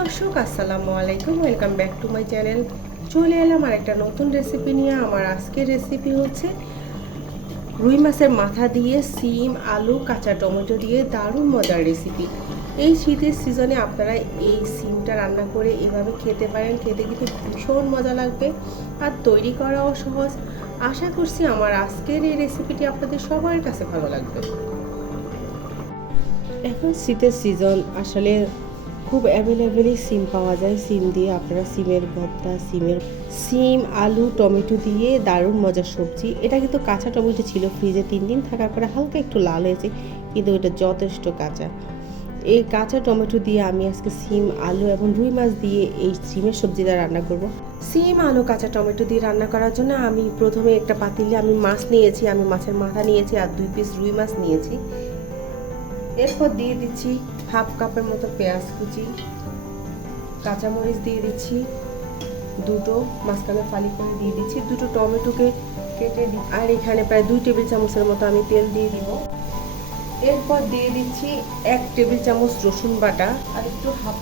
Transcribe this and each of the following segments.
দর্শক আসসালামু আলাইকুম, welcome back to my channel. চলে এলাম আর একটা নতুন রেসিপি নিয়ে। আমার আজকের রেসিপি হচ্ছে রুই মাছের মাথা দিয়ে সিম, আলু, কাঁচা টমেটো দিয়ে দারুণ মজার রেসিপি। এই শীতের সিজনে আপনারা এই সিমটা রান্না করে এভাবে খেতে পারেন, খেতে কিন্তু ভীষণ মজা লাগবে আর তৈরি করাও সহজ। আশা করছি আমার আজকের এই রেসিপিটি আপনাদের সবার কাছে ভালো লাগবে। এখন শীতের সিজন, আসলে খুব অ্যাভেলেবেলই সিম পাওয়া যায়। সিম দিয়ে আপনারা সিমের ভর্তা, সিম, আলু, টমেটো দিয়ে দারুণ মজার সবজি। এটা কিন্তু কাঁচা টমেটো ছিল, ফ্রিজে 3 দিন থাকার পরে হালকা একটু লাল হয়েছে, কিন্তু এটা যথেষ্ট কাঁচা। এই কাঁচা টমেটো দিয়ে আমি আজকে সিম, আলু এবং রুই মাছ দিয়ে এই সিমের সবজিটা রান্না করব। সিম, আলু, কাঁচা টমেটো দিয়ে রান্না করার জন্য আমি প্রথমে একটা পাতিলে আমি মাছ নিয়েছি, আমি মাছের মাথা নিয়েছি আর 2 পিস রুই মাছ নিয়েছি। এরপর দিয়ে দিচ্ছি হাফ কাপের মতো পেঁয়াজ কুচি, কাঁচামরিচ দিয়ে দিচ্ছি দুটো, মাঝখানে ফালি করে দিয়ে দিচ্ছি দুটো টমেটোকে কেটে দিই, আর এখানে প্রায় 2 টেবিল চামচের মতো আমি তেল দিয়ে দিব। এরপর দিয়ে দিচ্ছি 1 টেবিল চামচ রসুন বাটা, আর একটু হাফ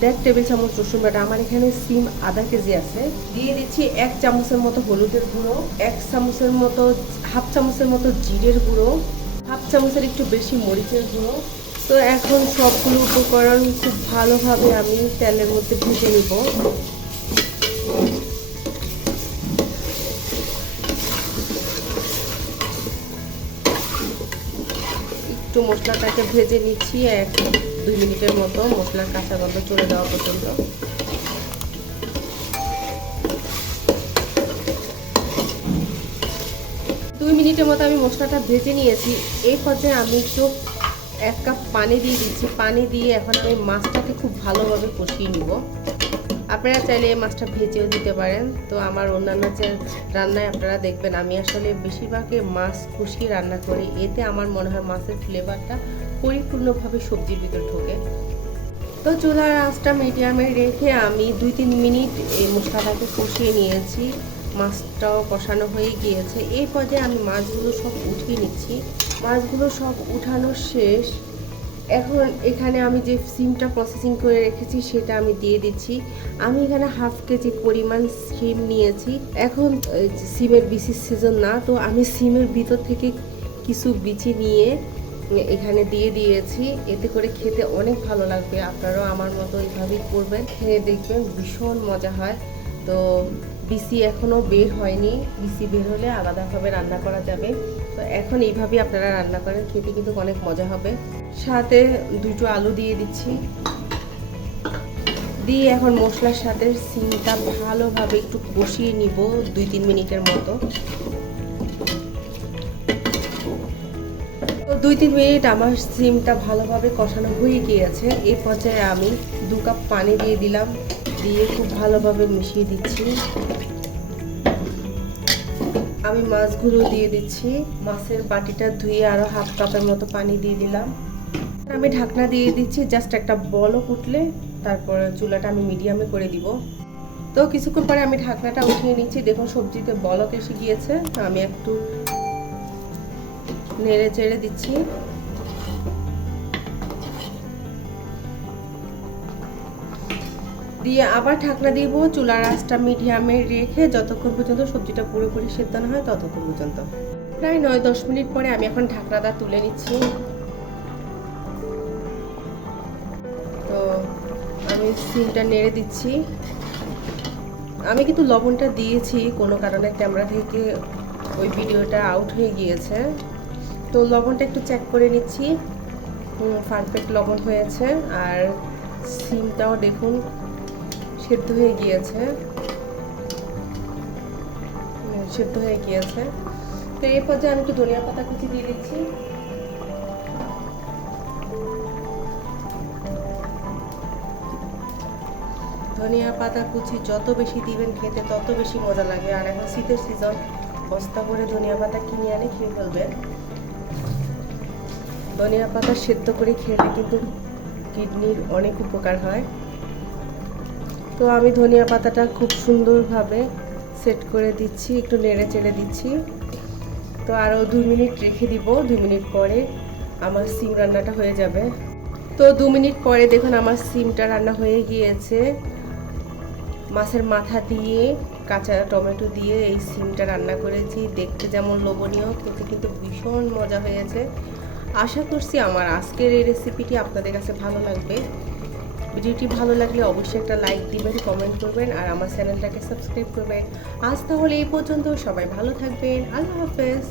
1.5 টেবিল চামচ রসুন বাটা। আমার এখানে সিম আধা কেজি আছে। দিয়ে দিচ্ছি 1 চামচের মতো হলুদের গুঁড়ো, 1 চামচের মতো, হাফ চামচের মতো জিরের গুঁড়ো, হাফ চামচের একটু বেশি মরিচের গুঁড়ো। তো এখন সবগুলো উপকরণ খুব ভালোভাবে আমি তেলের মধ্যে ভেজে নিব। একটু মশলাটাকে ভেজে নিচ্ছি 1-2 মিনিটের মতো, মশলার কাঁচা গন্ধ চলে যাওয়া পর্যন্ত। মিনিটের মতো আমি মশলাটা ভেজে নিয়েছি। এই পর্যায়ে আমি একটু 1 কাপ পানি দিয়ে দিচ্ছি। পানি দিয়ে এখন আমি মাছটাকে খুব ভালোভাবে কষিয়ে নিব। আপনারা চাইলে এই মাছটা ভেজেও দিতে পারেন। তো আমার অন্যান্য যে রান্নায় আপনারা দেখবেন আমি আসলে বেশিরভাগই মাছ কষিয়ে রান্না করি, এতে আমার মনে হয় মাছের ফ্লেভারটা পরিপূর্ণভাবে সবজির ভিতর ঢোকে। তো চুলার আঁচটা মিডিয়ামে রেখে আমি 2-3 মিনিট এই মশলাটাকে কষিয়ে নিয়েছি। মাছটাও কষানো হয়ে গিয়েছে। এই পর্যায়ে আমি মাছগুলো সব উঠিয়ে নিচ্ছি। মাছগুলো সব উঠানো শেষ। এখন এখানে আমি যে সিমটা প্রসেসিং করে রেখেছি সেটা আমি দিয়ে দিচ্ছি। আমি এখানে হাফ কেজি পরিমাণ সিম নিয়েছি। এখন সিমের বিচির সিজন না, তো আমি সিমের ভিতর থেকে কিছু বিচি নিয়ে এখানে দিয়ে দিয়েছি। এতে করে খেতে অনেক ভালো লাগবে। আপনারাও আমার মতো এইভাবেই করবেন, খেয়ে দেখবেন ভীষণ মজা হয়। তো বিচি এখনও বের হয়নি, বিচি বের হলে আলাদাভাবে রান্না করা যাবে। তো এখন এইভাবেই আপনারা রান্না করেন, খেতে কিন্তু অনেক মজা হবে। সাথে 2টো আলু দিয়ে দিচ্ছি। দিয়ে এখন মশলার সাথে সিমটা ভালোভাবে একটু কষিয়ে নিব 2-3 মিনিটের মতো। 2-3 মিনিট আমার সিমটা ভালোভাবে কষানো হয়ে গিয়েছে। এই পর্যায়ে আমি 2 কাপ পানি দিয়ে দিলাম, দিয়ে খুব ভালোভাবে মিশিয়ে দিচ্ছি। আমি মাছগুলো দিয়ে দিচ্ছি। মাছের বাটিটা ধুয়ে আরও হাফ কাপের মতো পানি দিয়ে দিলাম। আমি ঢাকনা দিয়ে দিচ্ছি, জাস্ট একটা বলক উঠলে তারপর চুলাটা আমি মিডিয়ামে করে দিব। তো কিছুক্ষণ পরে আমি ঢাকনাটা উঠিয়ে নিচ্ছি। দেখুন সবজিতে বলক এসে গিয়েছে। আমি একটু নেড়ে চেড়ে দিচ্ছি। দিয়ে আবার ঢাকনা দিব, চুলার আঁচটা মিডিয়ামে রেখে যতক্ষণ পর্যন্ত সবজিটা পুরোপুরি সেদ্ধ না হয় ততক্ষণ পর্যন্ত। প্রায় 9-10 মিনিট পরে আমি এখন ঢাকনাটা তুলে নিচ্ছি। তো আমি সিমটা নেড়ে দিচ্ছি। আমি কিন্তু লবণটা দিয়েছি, কোনো কারণে ক্যামেরা থেকে ওই ভিডিওটা আউট হয়ে গিয়েছে। তো লবণটা একটু চেক করে নিচ্ছি। পারফেক্ট লবণ হয়েছে। আর সিমটাও দেখুন সেদ্ধ হয়ে গিয়েছে। তো এই পর্যায়ে আমি একটু ধনিয়া পাতা কুচি দিয়ে দিচ্ছি। ধনিয়া পাতা কুচি যত বেশি দিবেন খেতে তত বেশি মজা লাগে। আর এখন শীতের সিজন, বস্তা করে ধনিয়া পাতা কিনে আনে খেয়ে ফেলবেন। ধনিয়া পাতা সেদ্ধ করে খেলে কিন্তু কিডনির অনেক উপকার হয়। তো আমি ধনিয়া পাতাটা খুব সুন্দরভাবে সেট করে দিচ্ছি, একটু নেড়ে চেড়ে দিচ্ছি। তো আরও 2 মিনিট রেখে দিব। 2 মিনিট পরে আমার সিম রান্নাটা হয়ে যাবে। তো 2 মিনিট পরে দেখুন আমার সিমটা রান্না হয়ে গিয়েছে। মাছের মাথা দিয়ে কাঁচা টমেটো দিয়ে এই সিমটা রান্না করেছি। দেখতে যেমন লোভনীয়, খেতে কিন্তু ভীষণ মজা হয়েছে। আশা করছি আমার আজকের এই রেসিপিটি আপনাদের কাছে ভালো লাগবে। ভিডিওটি ভালো লাগলে অবশ্যই একটা লাইক দিবেন, কমেন্ট করবেন আর আমার চ্যানেলটাকে সাবস্ক্রাইব করবেন। আজ তাহলে এই পর্যন্ত, সবাই ভালো থাকবেন। আল্লাহ হাফেজ।